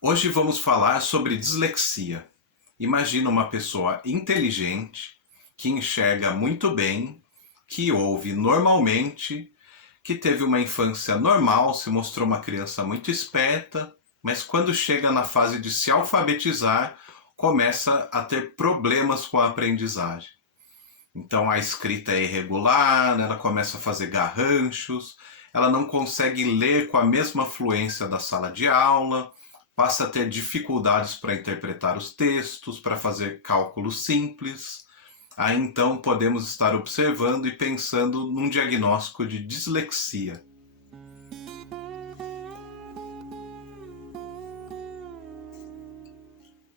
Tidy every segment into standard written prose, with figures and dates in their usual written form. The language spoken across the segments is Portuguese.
Hoje vamos falar sobre dislexia. Imagina uma pessoa inteligente, que enxerga muito bem, que ouve normalmente, que teve uma infância normal, se mostrou uma criança muito esperta, mas quando chega na fase de se alfabetizar, começa a ter problemas com a aprendizagem. Então a escrita é irregular, ela começa a fazer garranchos, ela não consegue ler com a mesma fluência da sala de aula, passa a ter dificuldades para interpretar os textos, para fazer cálculos simples. Aí então podemos estar observando e pensando num diagnóstico de dislexia.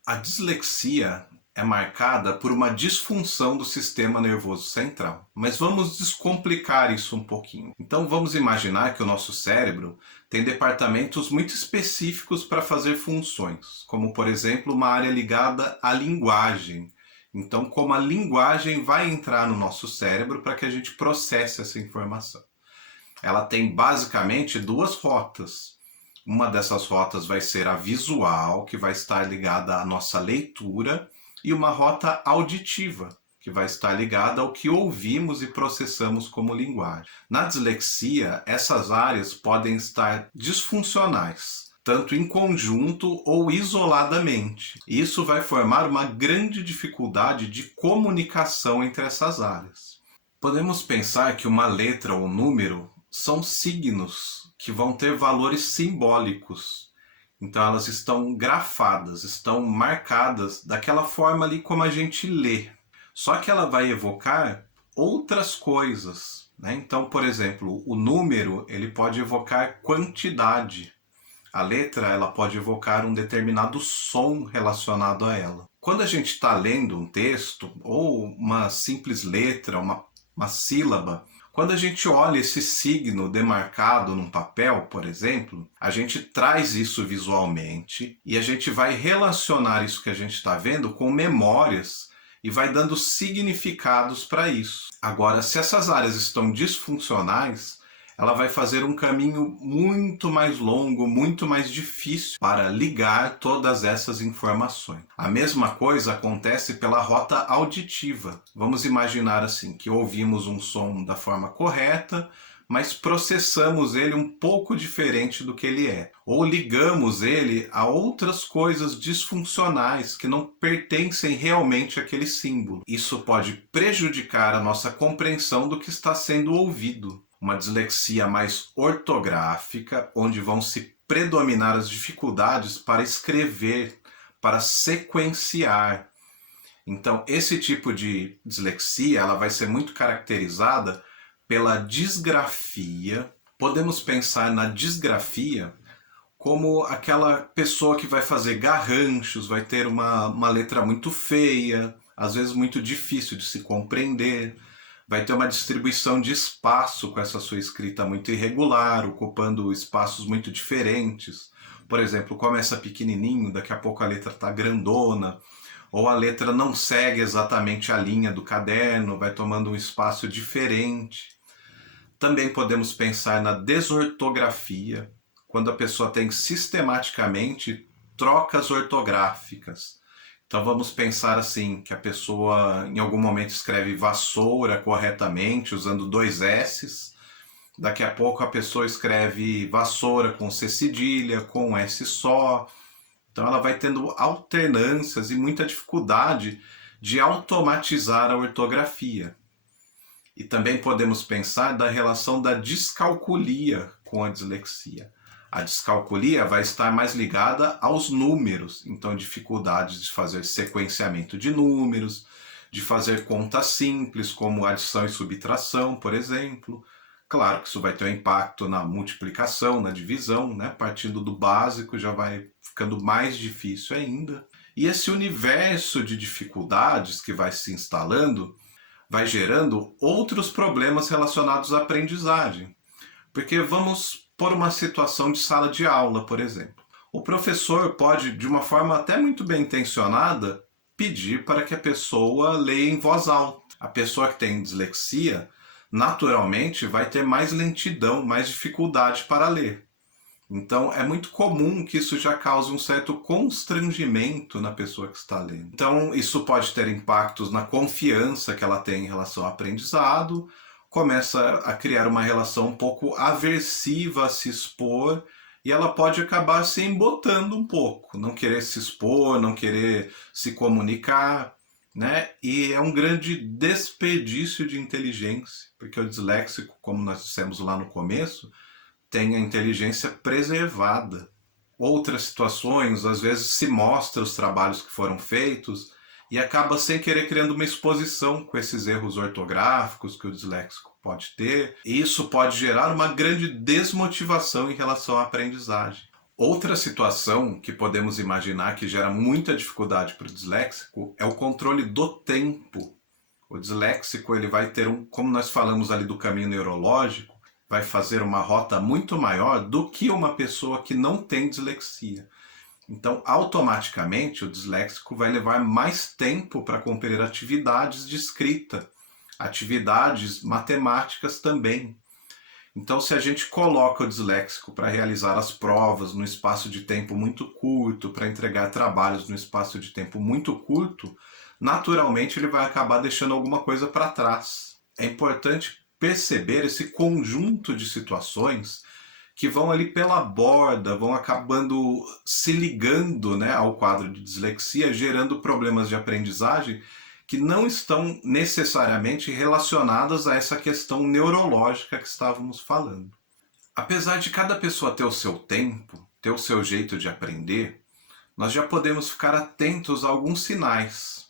A dislexia é marcada por uma disfunção do sistema nervoso central. Mas vamos descomplicar isso um pouquinho. Então vamos imaginar que o nosso cérebro tem departamentos muito específicos para fazer funções, como por exemplo uma área ligada à linguagem. Então, como a linguagem vai entrar no nosso cérebro para que a gente processe essa informação. Ela tem basicamente duas rotas. Uma dessas rotas vai ser a visual, que vai estar ligada à nossa leitura, e uma rota auditiva, que vai estar ligada ao que ouvimos e processamos como linguagem. Na dislexia, essas áreas podem estar disfuncionais, tanto em conjunto ou isoladamente. Isso vai formar uma grande dificuldade de comunicação entre essas áreas. Podemos pensar que uma letra ou número são signos que vão ter valores simbólicos. Então elas estão grafadas, estão marcadas daquela forma ali como a gente lê. Só que ela vai evocar outras coisas, né? Então, por exemplo, o número ele pode evocar quantidade. A letra ela pode evocar um determinado som relacionado a ela. Quando a gente está lendo um texto, ou uma simples letra, uma sílaba, quando a gente olha esse signo demarcado num papel, por exemplo, a gente traz isso visualmente e a gente vai relacionar isso que a gente está vendo com memórias e vai dando significados para isso. Agora, se essas áreas estão disfuncionais, ela vai fazer um caminho muito mais longo, muito mais difícil para ligar todas essas informações. A mesma coisa acontece pela rota auditiva. Vamos imaginar assim, que ouvimos um som da forma correta, mas processamos ele um pouco diferente do que ele é. Ou ligamos ele a outras coisas disfuncionais que não pertencem realmente àquele símbolo. Isso pode prejudicar a nossa compreensão do que está sendo ouvido. Uma dislexia mais ortográfica, onde vão se predominar as dificuldades para escrever, para sequenciar. Então, esse tipo de dislexia ela vai ser muito caracterizada pela disgrafia. Podemos pensar na disgrafia como aquela pessoa que vai fazer garranchos, vai ter uma letra muito feia, às vezes muito difícil de se compreender, vai ter uma distribuição de espaço com essa sua escrita muito irregular, ocupando espaços muito diferentes. Por exemplo, começa pequenininho, daqui a pouco a letra está grandona, ou a letra não segue exatamente a linha do caderno, vai tomando um espaço diferente. Também podemos pensar na desortografia, quando a pessoa tem sistematicamente trocas ortográficas. Então vamos pensar assim, que a pessoa em algum momento escreve vassoura corretamente, usando dois S's. Daqui a pouco a pessoa escreve vassoura com C cedilha, com um S só. Então ela vai tendo alternâncias e muita dificuldade de automatizar a ortografia. E também podemos pensar da relação da descalculia com a dislexia. A descalculia vai estar mais ligada aos números, então dificuldades de fazer sequenciamento de números, de fazer contas simples, como adição e subtração, por exemplo. Claro que isso vai ter um impacto na multiplicação, na divisão, né? Partindo do básico já vai ficando mais difícil ainda. E esse universo de dificuldades que vai se instalando vai gerando outros problemas relacionados à aprendizagem. Porque vamos por uma situação de sala de aula, por exemplo. O professor pode, de uma forma até muito bem intencionada, pedir para que a pessoa leia em voz alta. A pessoa que tem dislexia, naturalmente, vai ter mais lentidão, mais dificuldade para ler. Então, é muito comum que isso já cause um certo constrangimento na pessoa que está lendo. Então, isso pode ter impactos na confiança que ela tem em relação ao aprendizado, começa a criar uma relação um pouco aversiva a se expor, e ela pode acabar se embotando um pouco, não querer se expor, não querer se comunicar, né? E é um grande desperdício de inteligência, porque o disléxico, como nós dissemos lá no começo, tem a inteligência preservada. Outras situações, às vezes se mostra os trabalhos que foram feitos e acaba sem querer criando uma exposição com esses erros ortográficos que o disléxico pode ter. E isso pode gerar uma grande desmotivação em relação à aprendizagem. Outra situação que podemos imaginar que gera muita dificuldade para o disléxico é o controle do tempo. O disléxico ele vai ter como nós falamos ali do caminho neurológico, vai fazer uma rota muito maior do que uma pessoa que não tem dislexia. Então, automaticamente, o disléxico vai levar mais tempo para cumprir atividades de escrita, atividades matemáticas também. Então, se a gente coloca o disléxico para realizar as provas no espaço de tempo muito curto, para entregar trabalhos no espaço de tempo muito curto, naturalmente ele vai acabar deixando alguma coisa para trás. É importante perceber esse conjunto de situações que vão ali pela borda, vão acabando se ligando, né, ao quadro de dislexia, gerando problemas de aprendizagem que não estão necessariamente relacionadas a essa questão neurológica que estávamos falando. Apesar de cada pessoa ter o seu tempo, ter o seu jeito de aprender, nós já podemos ficar atentos a alguns sinais.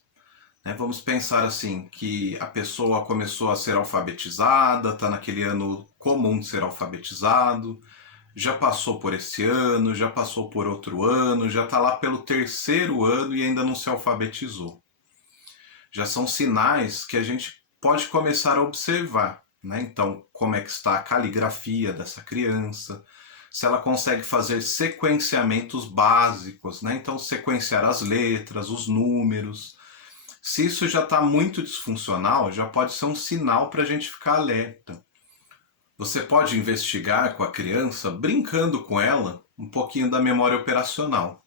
Vamos pensar assim, que a pessoa começou a ser alfabetizada, está naquele ano comum de ser alfabetizado, já passou por esse ano, já passou por outro ano, já está lá pelo terceiro ano e ainda não se alfabetizou. Já são sinais que a gente pode começar a observar, né? Então, como é que está a caligrafia dessa criança, se ela consegue fazer sequenciamentos básicos, né? Então, sequenciar as letras, os números. Se isso já está muito disfuncional, já pode ser um sinal para a gente ficar alerta. Você pode investigar com a criança, brincando com ela, um pouquinho da memória operacional.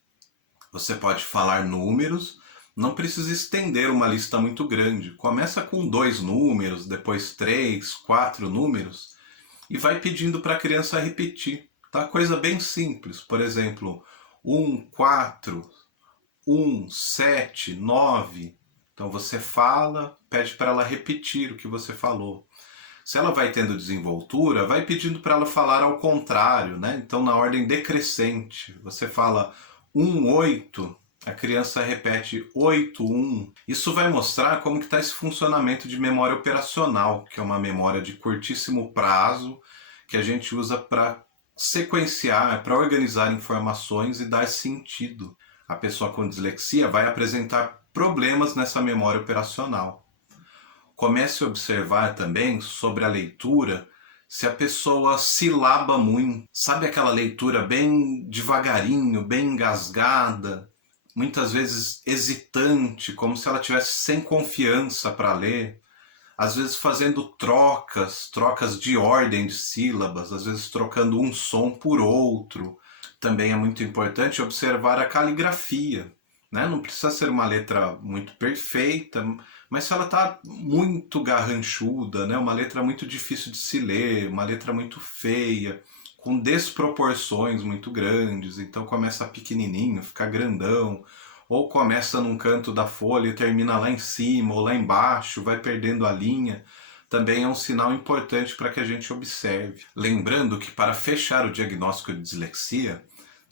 Você pode falar números, não precisa estender uma lista muito grande. Começa com 2 números, depois 3, 4 números e vai pedindo para a criança repetir. Tá? Coisa bem simples, por exemplo, 1, 4, 1, 7, 9. Então você fala, pede para ela repetir o que você falou. Se ela vai tendo desenvoltura, vai pedindo para ela falar ao contrário, né? Então na ordem decrescente. Você fala 1, 8, a criança repete 8, 1. Isso vai mostrar como que está esse funcionamento de memória operacional, que é uma memória de curtíssimo prazo, que a gente usa para sequenciar, para organizar informações e dar sentido. A pessoa com dislexia vai apresentar problemas nessa memória operacional. Comece a observar também sobre a leitura, se a pessoa silaba muito. Sabe aquela leitura bem devagarinho, bem engasgada, muitas vezes hesitante, como se ela tivesse sem confiança para ler. Às vezes fazendo trocas de ordem de sílabas, às vezes trocando um som por outro. Também é muito importante observar a caligrafia. Né? Não precisa ser uma letra muito perfeita, mas se ela está muito garranchuda, né? Uma letra muito difícil de se ler, uma letra muito feia, com desproporções muito grandes, então começa pequenininho, fica grandão, ou começa num canto da folha e termina lá em cima ou lá embaixo, vai perdendo a linha, também é um sinal importante para que a gente observe. Lembrando que para fechar o diagnóstico de dislexia,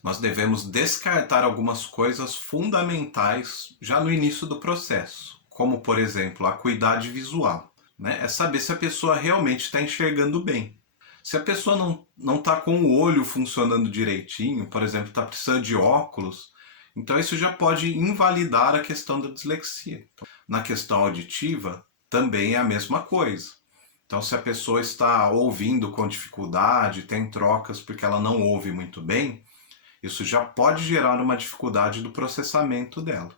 nós devemos descartar algumas coisas fundamentais já no início do processo, como, por exemplo, a acuidade visual. Né? É saber se a pessoa realmente está enxergando bem. Se a pessoa não está com o olho funcionando direitinho, por exemplo, está precisando de óculos, então isso já pode invalidar a questão da dislexia. Na questão auditiva, também é a mesma coisa. Então, se a pessoa está ouvindo com dificuldade, tem trocas porque ela não ouve muito bem, isso já pode gerar uma dificuldade do processamento dela.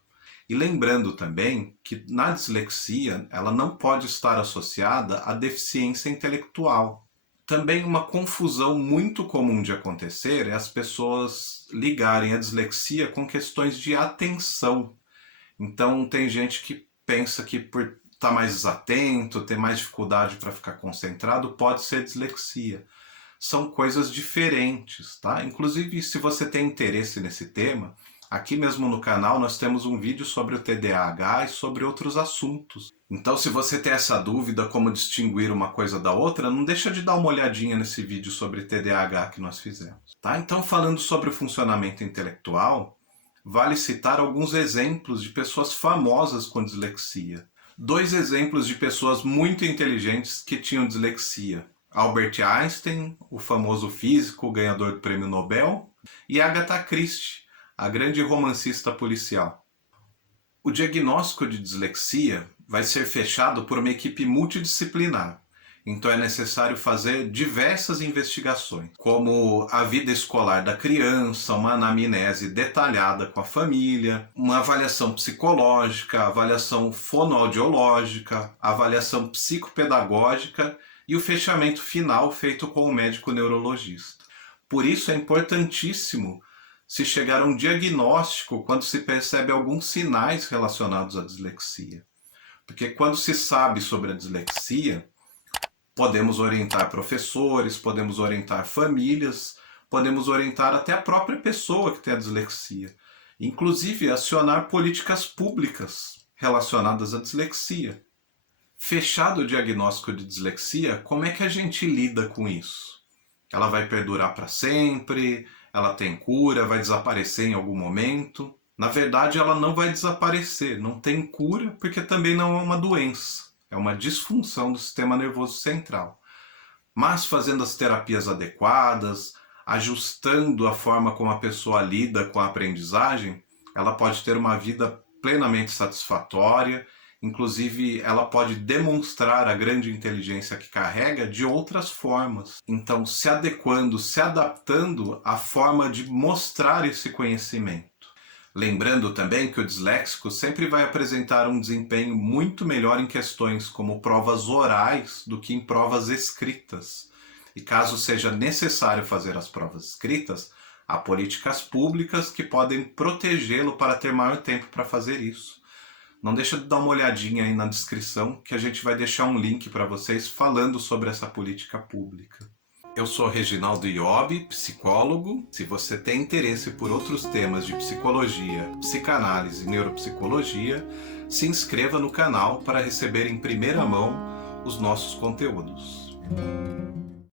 E lembrando também que na dislexia ela não pode estar associada à deficiência intelectual. Também uma confusão muito comum de acontecer é as pessoas ligarem a dislexia com questões de atenção. Então tem gente que pensa que por estar mais desatento, ter mais dificuldade para ficar concentrado, pode ser dislexia. São coisas diferentes, tá? Inclusive, se você tem interesse nesse tema, aqui mesmo no canal nós temos um vídeo sobre o TDAH e sobre outros assuntos. Então, se você tem essa dúvida como distinguir uma coisa da outra, não deixa de dar uma olhadinha nesse vídeo sobre TDAH que nós fizemos, tá? Então, falando sobre o funcionamento intelectual, vale citar alguns exemplos de pessoas famosas com dislexia. 2 exemplos de pessoas muito inteligentes que tinham dislexia. Albert Einstein, o famoso físico ganhador do prêmio Nobel, e Agatha Christie, a grande romancista policial. O diagnóstico de dislexia vai ser fechado por uma equipe multidisciplinar. Então é necessário fazer diversas investigações, como a vida escolar da criança, uma anamnese detalhada com a família, uma avaliação psicológica, avaliação fonoaudiológica, avaliação psicopedagógica e o fechamento final feito com o médico neurologista. Por isso é importantíssimo se chegar a um diagnóstico quando se percebe alguns sinais relacionados à dislexia. Porque quando se sabe sobre a dislexia, podemos orientar professores, podemos orientar famílias, podemos orientar até a própria pessoa que tem a dislexia. Inclusive, acionar políticas públicas relacionadas à dislexia. Fechado o diagnóstico de dislexia, como é que a gente lida com isso? Ela vai perdurar para sempre? Ela tem cura? Vai desaparecer em algum momento? Na verdade, ela não vai desaparecer, não tem cura, porque também não é uma doença. É uma disfunção do sistema nervoso central. Mas fazendo as terapias adequadas, ajustando a forma como a pessoa lida com a aprendizagem, ela pode ter uma vida plenamente satisfatória. Inclusive, ela pode demonstrar a grande inteligência que carrega de outras formas. Então, se adequando, se adaptando à forma de mostrar esse conhecimento. Lembrando também que o disléxico sempre vai apresentar um desempenho muito melhor em questões como provas orais do que em provas escritas. E caso seja necessário fazer as provas escritas, há políticas públicas que podem protegê-lo para ter maior tempo para fazer isso. Não deixa de dar uma olhadinha aí na descrição que a gente vai deixar um link para vocês falando sobre essa política pública. Eu sou Reginaldo Iobi, psicólogo. Se você tem interesse por outros temas de psicologia, psicanálise e neuropsicologia, se inscreva no canal para receber em primeira mão os nossos conteúdos.